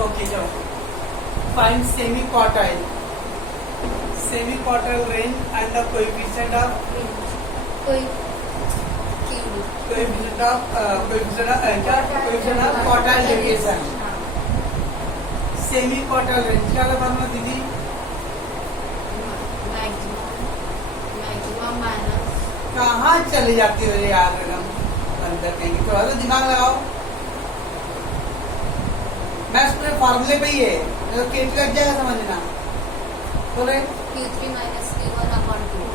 Okay जाओ. Find semi-quartile. Semi-quartile range and the coefficient of quartile deviation. Semi-quartile range क्या लगा ना दीदी? Maximum minus. कहाँ चली जाती हो यार एकदम अंदर कहीं. थोड़ा सा दिमाग लगाओ. मैथ्स पूरे फॉर्मूले पे ही है, तो केट लग जाएगा समझना. बोले Q3 minus Q1 upon 2.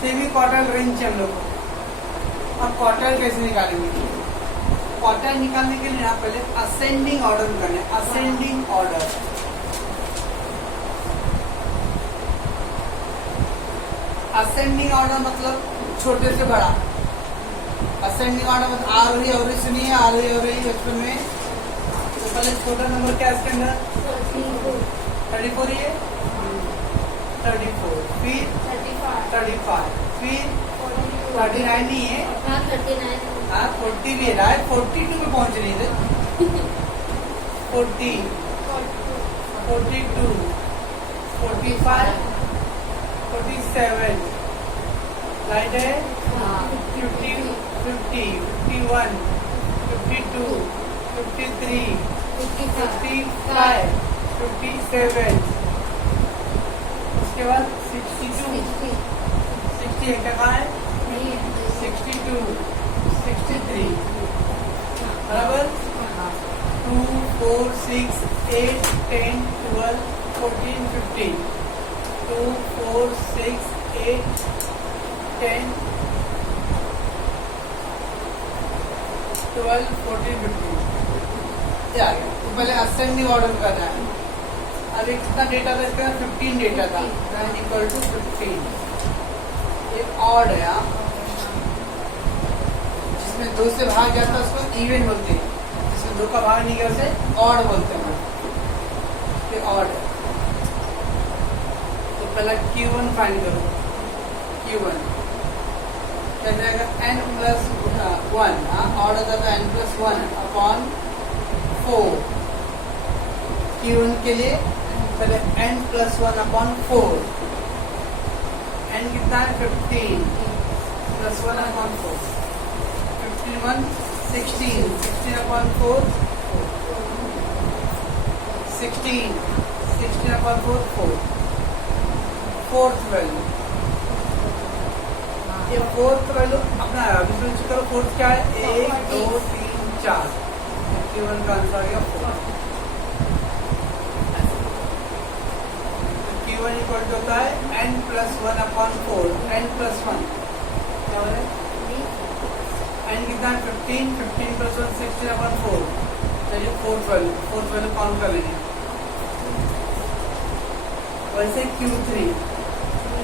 Semi quartile range है हम लोग को. अब क्वार्टाइल कैसे निकालेंगे? क्वार्टाइल निकालने के लिए ना पहले असेंडिंग ऑर्डर निकालना है. Ascending order. असेंडिंग ऑर्डर मतलब छोटे से बड़ा. असेंडिंग ऑर्डर मतलब आरोही अवरोही सुनिए. आरोही अवरोही बचपन में तो पहले छोटा नंबर क्या है इसके अंदर? 34 ये 34, फिर 35, फिर 39 नहीं है. 40 भी है. 42 पे पहुंच रही है. 40, 42, 45, 47 राइट है. 50, 51, 52, 53, 55, 57. उसके बाद 62. 60 का कहाँ है? 62, 63 बराबर. 2, 4, 6, 8, 10, 12, 14, 15. 2, 4, 6, 8, 10, 12, 14, 15. ये आ गया. तो पहले असेंडिंग ऑर्डर करना है. अभी कितना डेटा था इसका? 15 डेटा था. Equal to 15. एक ऑड है जिसमें 2 से भाग जाता है उसको इवन बोलते हैं. जिसमें 2 का भाग नहीं गया उसे ऑड बोलते हैं. ये ऑड है. तो पहला Q1 फाइंड करो. Q1 क्या जाएगा? n plus 1. ऑड होता था n प्लस 1 अपॉन 4. Q1 के लिए पहले n प्लस 1 अपॉन 4. n कितना है? 15 plus 1 upon 4. 15 16. 16 upon 4 16. 16 upon 4 4. Fourth value. ये फोर्थ वैल्यू अपना अभी सोच करो. फोर्थ क्या है? 1, 2, 3, 4. Q1 का आंसर आ गया 4. Q1 इक्वल टू होता है n plus 1 upon 4. n plus 1 क्या हो रहा है? n कितना है? 15. 15 प्लस 1 16 अपॉन 4. चलिए फोर्थ वैल्यू काउंट कर लेंगे. वैसे Q3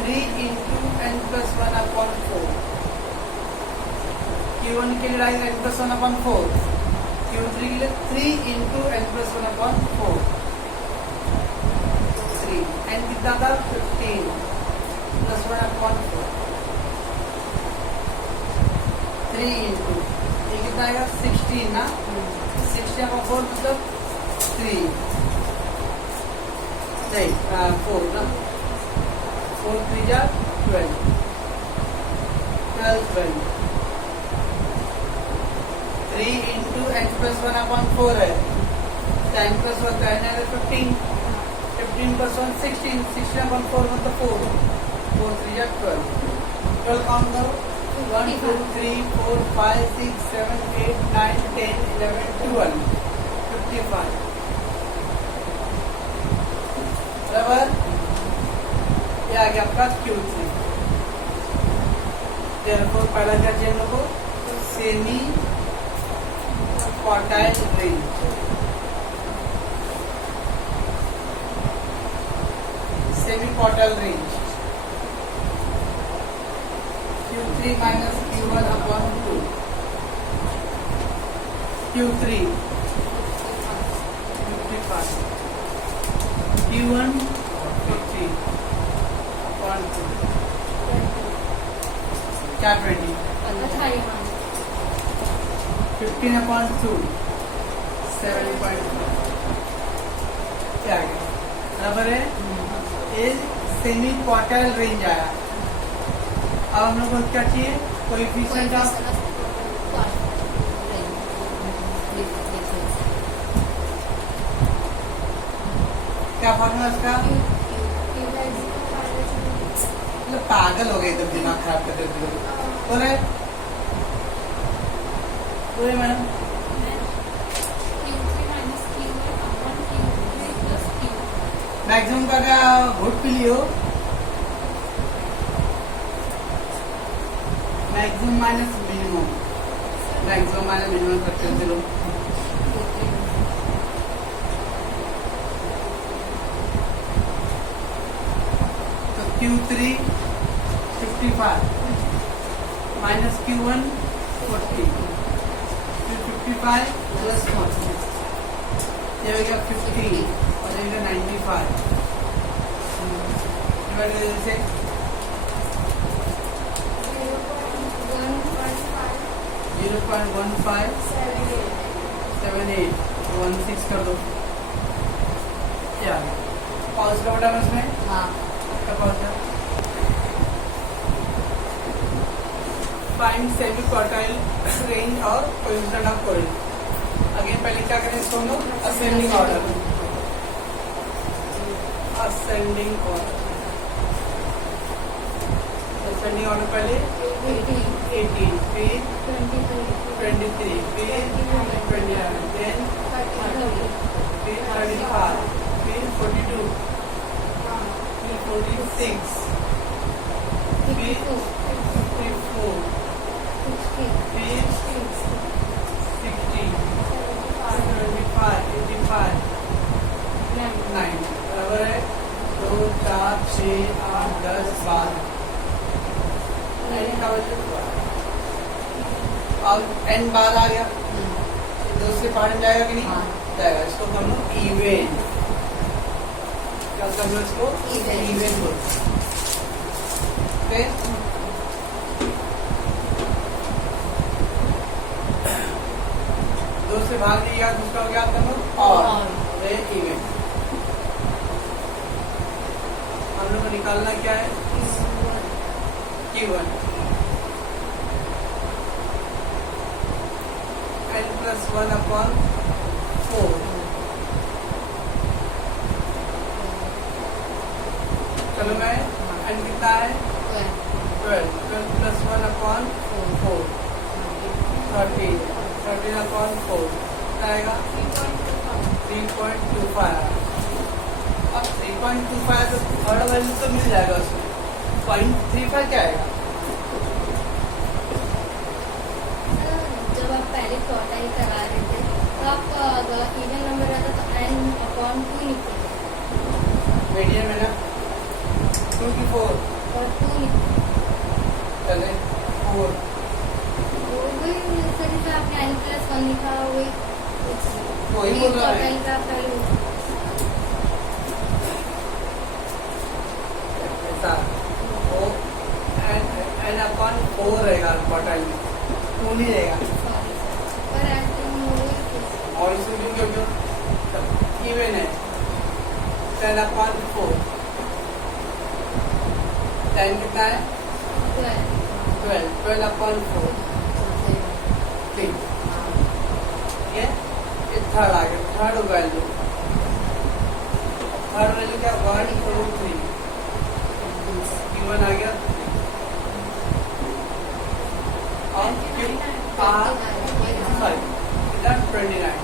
3 into n plus 1 upon 4. Q1 के लिए आएगा n प्लस 1 अपॉन 4. Q3 के लिए 3 into n plus 1 upon 4. 3. n कितना था? 15 प्लस 1 अपॉन 4. 3 इंटू ये कितना आएगा? 16 ना. 16 अपॉन 4 मतलब 3 नहीं 4 ना. 4 3 जा 12. 12 3 इंटू n प्लस 1 अपॉन 4 है. n प्लस 1 का n है 15. 15 प्लस 1 16. 16 अपॉन 4 मतलब 4. 4 3 जा 12. 12 काउंट करो. 1 2 3 4 5 6 7 8 9 10 11 12 55 बराबर. ये आ गया आपका Q3. therefore पहला क्या चाहिए हम लोग को? Semi quartile range. Semi quartile range Q3 minus Q1 upon 2. Q3 55. Q1 50 upon 2. क्या 20? 15 upon 2. 7.5 क्या आ गया बराबर है ये सेमी क्वार्टाइल रेंज आया। अब हम लोग को क्या चाहिए कोएफिशिएंट ऑफ क्या फॉर्मूला इसका मतलब पागल हो गए एकदम दिमाग खराब कर देते बोले बोले मैडम मैक्सिमम का क्या वोट पी लियो maximum minus minimum maximum minus minimum करते हैं लोग Q3 55 minus Q1 40 Q55 plus 40 ये हो गया 50 और ये हो गया 95 डिवाइडेड से 0.1578 16 कर दो क्या पॉज का बटन उसमें फाइंड सेमी क्वार्टाइल रेंज और कोएफिशिएंट ऑफ कोएफिशिएंट। अगेन पहले क्या करें इसको हम लोग असेंडिंग ऑर्डर असेंडिंग ऑर्डर पहले 18 फिर 23 फिर 29 then 30 फिर 35 फिर 42 46 फिर 54 फिर 60 75 85 9 बराबर है 2 4 6 8 10 12 अब n बार आ गया दो से पार में जाएगा कि नहीं जाएगा इसको कर लो इवेन क्या कर लो इसको इवेन बोल दो से भाग दिया दूसरा हो गया कर लो और इवेन हम लोग को निकालना क्या है Q1 n plus 1 upon 4 चलो मैं n कितना है 12 plus 1 upon 4 13 upon 4 कितना आएगा 3.25 अब 3.25 तो थर्ड वैल्यू तो मिल जाएगा उसमें 0.35 क्या आएगा जब आप पहले क्वार्टाइल करा रहे थे तो आपका अगर इवन नंबर आता तो n अपॉन 2 निकलेगा मीडियन में ना 2 की 4 और 2 निकलेगा चले 4 वही तरीके आपने n प्लस 1 लिखा वही बोल रहा है क्वार्टाइल का पहले ऐसा वो n अपॉन 4 रहेगा क्वार्टाइल में 2 नहीं रहेगा पर और इसमें क्यों इवन है 10 अपॉन 4 10 कितना है 12 अपॉन 4 3 ये थर्ड आ गया थर्ड वैल्यू क्या 1 2 3 Q1 आ गया और सॉरी इधर 29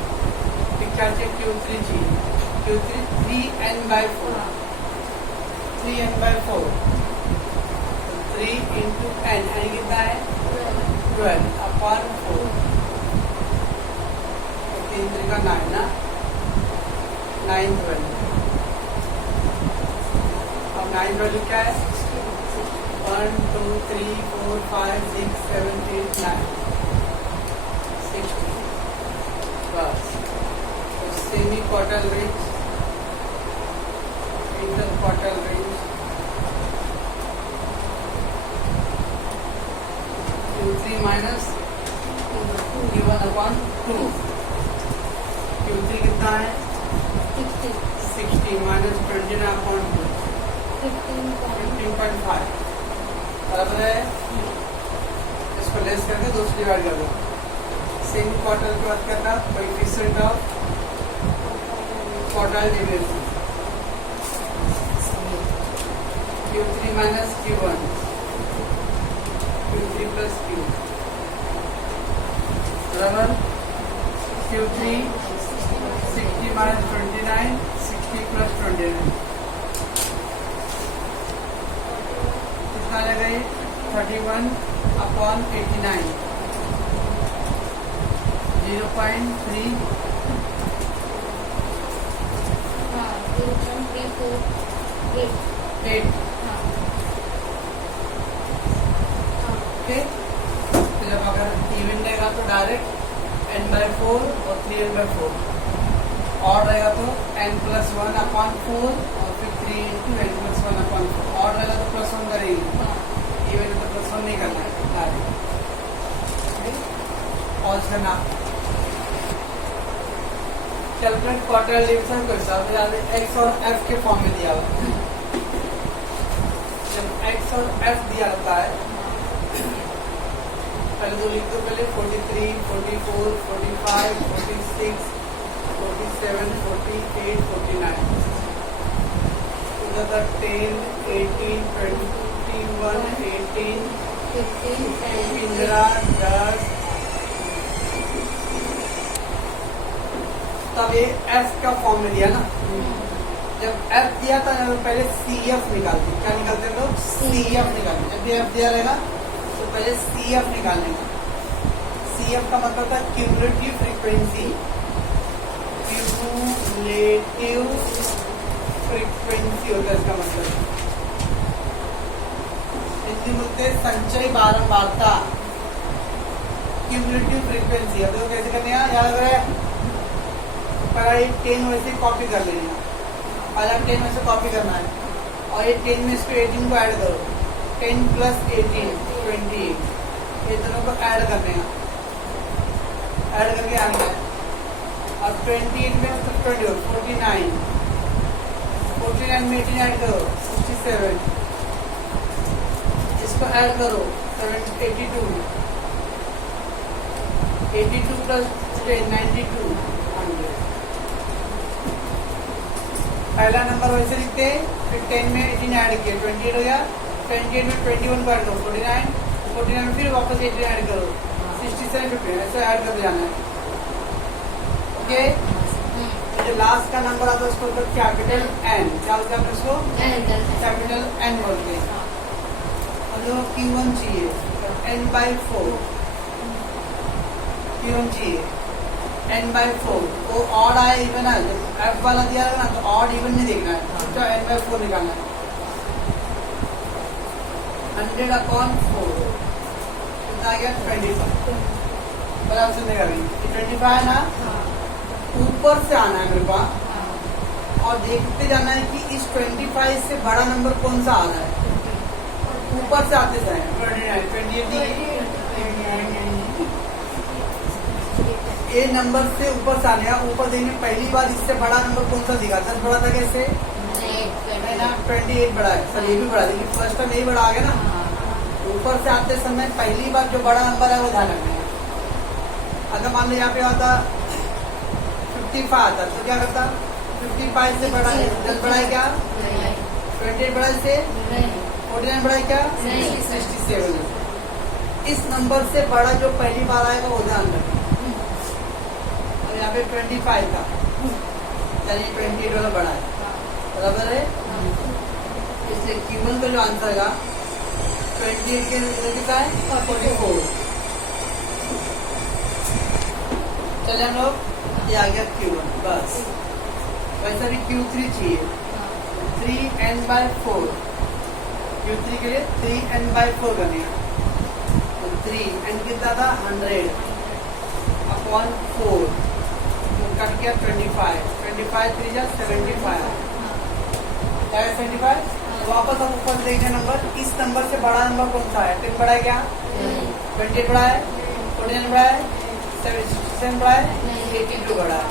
फिर क्या चाहिए Q3 चाहिए Q3 3n/4 3n/4 3 into n कितना है 12 upon 4 3 3 का 9 ना 9 12 अब 9 वैल्यू क्या है 1 2 3 4 5 6 7 8 9 60 बस semi quartile range inter quartile range Q3 minus Q1 upon 2 Q3 कितना है 60 माइनस 29 अपॉन 15.5 बराबर है। इसको लेस करके 2 से डिवाइड कर दो। सेमी क्वार्टर की बात करना coefficient of quartile deviation Q3 minus Q1 Q3 plus Q बराबर Q3 60 minus 29 60 plus 29 कितना आ जाएगा ये 31 upon 89 0.3 8 ओके। तो जब अगर इवन रहेगा तो डायरेक्ट n/4 और 3n/4, और रहेगा तो n+1 अपॉन 4 और फिर 3 into n+1 अपॉन 4। और रहेगा तो +1 करेंगे, इवन तो +1 नहीं करना है डायरेक्ट। और इसका नाम कैलकुलेट क्वार्टाइल डिवीजन को हिसाब से x और f के फॉर्म में दिया हुआ। जब x और f दिया रहता है पहले दो लिख दो, पहले 43, 44, 45, 46, 47, 48, 49 उधर 10, 18, 21, 18, 15, 10। तब ये f का फॉर्म में दिया ना। जब f दिया था पहले CF निकालते, क्या निकालते हैं लोग CF निकालते। जब भी f दिया रहेगा तो पहले CF निकालने का। CF का मतलब था क्यूमुलेटिव फ्रीक्वेंसी, क्यूमुलेटिव फ्रीक्वेंसी होता है इसका मतलब। हिंदी बोलते संचय बारंबारता, क्यूमुलेटिव फ्रीक्वेंसी। अब देखो कैसे करने का, याद रहे पहले 10 वैसे कॉपी कर लेना, पहला 10 में से कॉपी करना है और ये 10 में इसको 18 को ऐड करो, 10 plus 18 28, ये दोनों को ऐड करने का, ऐड करके आना है। और 28 में 49 49 में 18 ऐड करो 67, इसको ऐड करो 82 plus 10 92 100। पहला नंबर वैसे लिखते हैं, फिर 10 में 18 ऐड किया 28 हो गया, 28 में 21 को ऐड करो 49 में फिर वापस 18 ऐड करो 67 50, ऐसे ऐड करते जाना है। ओके, जो लास्ट का नंबर आता है उसको कैपिटल N, क्या बोलते हैं उसको कैपिटल N बोलते हैं। अब जो Q1 चाहिए n/4 Q1 चाहिए n/4, वो ऑड आया इवन है। f वाला दिया है ना तो ऑड इवन नहीं देखना है, तो n/4 निकालना है। 100 upon 4 कितना आ गया 25, बराबर से देगा अभी 25 है ना। ऊपर से आना है मेरे पास और देखते जाना है कि इस 25 से बड़ा नंबर कौन सा आ रहा है। ऊपर से आते जाए 28 ये नंबर से ऊपर से आने, ऊपर देखने पहली बार इससे बड़ा नंबर कौन सा दिखा, 10 बड़ा था कैसे ना 28 बड़ा है सर, ये भी बड़ा, लेकिन फर्स्ट टाइम यही बड़ा आ गया ना। ऊपर से आते समय पहली बार जो बड़ा नंबर है वो ध्यान रखना है। अगर मान लो यहाँ पे आता 55 आता तो क्या करता, 55 से बड़ा है 10 बड़ा है क्या 28 बड़ा है, 49 बड़ा है क्या 67। इस नंबर से बड़ा जो पहली बार आएगा वो ध्यान रखना। यहाँ पे 25 था यानी 28 वाला बड़ा है, बराबर है। इसलिए Q1 का जो आंसर है 28 के कितना है 44। चलिए हम लोग ये आ गया Q1, बस वैसा भी Q3 चाहिए 3n/4। Q3 के लिए 3n/4 करने का, तो 3n कितना था 100 upon 4 कट किया 25 3 जा 75 क्या है 75। वापस हम ऊपर देखें नंबर, इस नंबर से बड़ा नंबर कौन सा है, 10 बड़ा है क्या 28 बड़ा है 49 बड़ा है 67 बड़ा है, नहीं। 82 बड़ा है।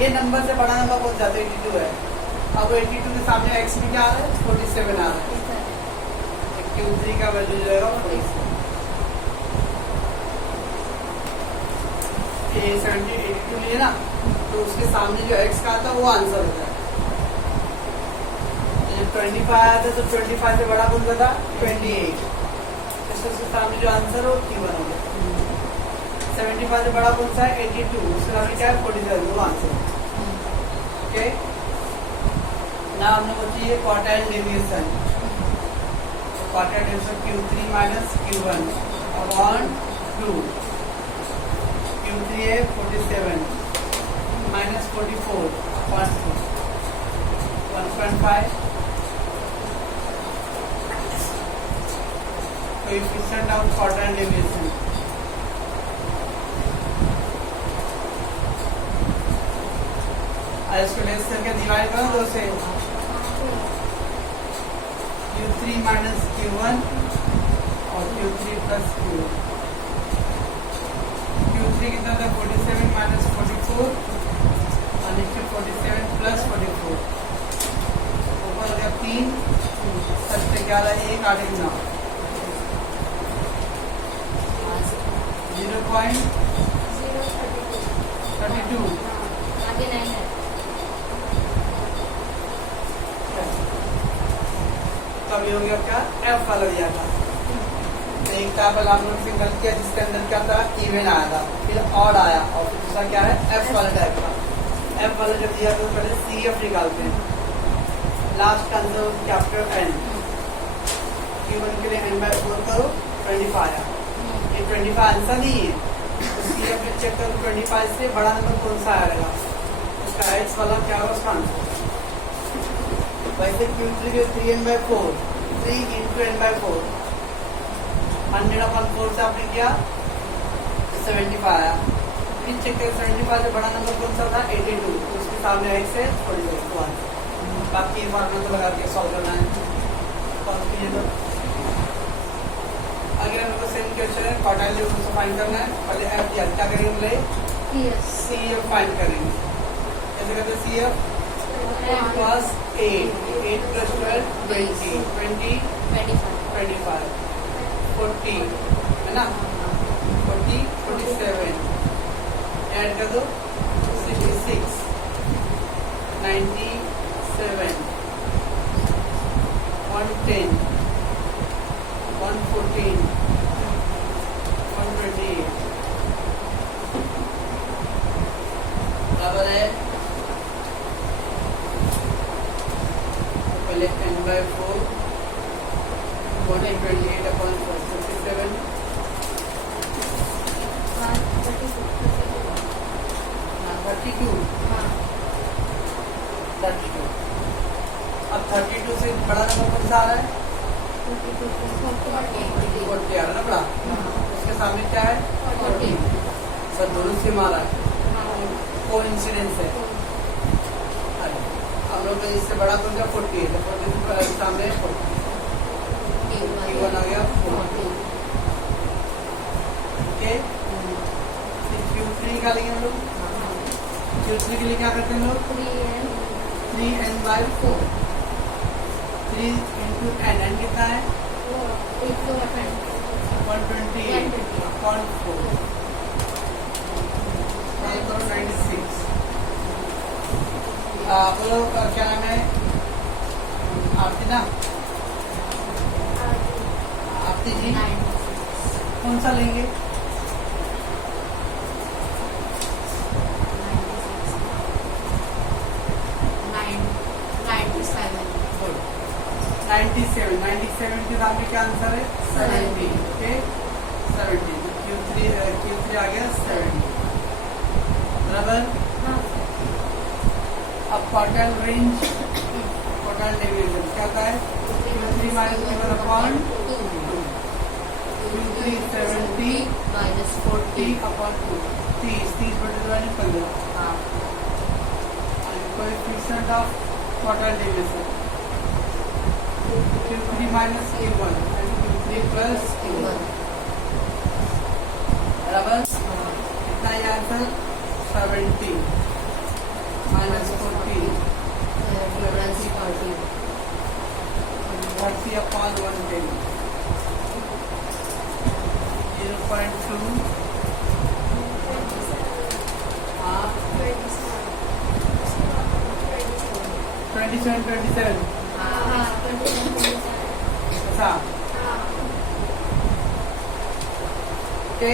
ये नंबर से बड़ा नंबर कौन सा? 82 है। अब 82 के सामने x में क्या आ रहा है? 47 आ रहा है। Q3 का वैल्यू जो है 47। ये 70 82 लिए ना, तो उसके सामने जो x का आता है वो आंसर होता है। ये 25 आया था तो 25 से बड़ा कौन सा था? 28। उसके सामने जो आंसर हो Q1 हो गया। 75 से बड़ा कौन सा है? 82। उसके सामने क्या है? 47, वो आंसर। ओके, ना हम लोग को चाहिए quartile deviation. Quartile deviation Q3 minus Q1 upon 2। Q3 है 47 minus 44 upon 2, 1.5। Coefficient of quartile deviation इसको लेस करके डिवाइड करो 2 से। Q3 माइनस Q1 और Q3 प्लस Q1। Q3 कितना था? 47 माइनस 44 और नीचे 47 प्लस 44। ऊपर हो गया 3, 7 पे 11, 1, 8 9, 0.32। आगे 9 है। तब ये हो गया क्या? F वाला दिया था। एक टेबल आप लोगों से गलत किया जिसके अंदर क्या था? इवन आया था, फिर ऑड आया, और फिर दूसरा क्या है? F वाला टाइप का। F वाला जब दिया तो पहले CF निकालते हैं। Last answer capital N। Q1 के लिए n/4 करो, 25 आया। ये 25 आंसर नहीं है, तो CF में चेक करो 25 से बड़ा नंबर कौन सा आएगा? उसका X वाला क्या होगा उसका आंसर? वैसे Q3 के 3n/4, 3 into n/4, 100/4 से आपने किया 75 आया। फिर चेक करें 75 से बड़ा नंबर कौन सा था? 82। तो उसके सामने x है 42। बाकी फॉर्मूला तो लगा के सॉल्व करना है। कौन कीजिए तो अगर हम लोग सेम क्वेश्चन है, क्वार्टाइल डेविएशन फाइंड करना है। पहले f दिया, क्या करेंगे हम लोग? CF फाइंड करेंगे। कैसे करते हैं CF? plus 8 plus 12 20 25 40 है ना? 40 47 ऐड कर दो 66 97 110 114 128 बराबर है पहले n/4 128/4 32। अब 32 से बड़ा नंबर कौन सा आ रहा है? 40 आ रहा है ना बड़ा। उसके सामने क्या है? 40। सर दोनों से मारा है, कोइंसिडेंस है। हम लोग इससे बड़ा कौन सा? 40 है, तो 40 के सामने 40। Q1 आ गया 40। ओके, Q3 निकालेंगे हम लोग। Q3 के लिए क्या करते हैं हम लोग? 3n/4 3 into n कितना है? 128/4 96। बोलो क्या नाम है? आरती ना? आरती जी कौन सा लेंगे? 97 के साथ में क्या आंसर है? 70। ओके 70। Q3 आ गया 70 बराबर। अब क्वार्टाइल रेंज, क्वार्टाइल डेविएशन क्या होता है? Q3 minus Q1 upon 2। Q3 70 minus 40 upon 2। 30/15। Coefficient of quartile deviation Q3 minus Q1 and Q3 plus Q1. बराबर कितना है आंसर 70 माइनस 40 30 upon 110 0.2 हाँ 27 हाँ 27 ऐसा ओके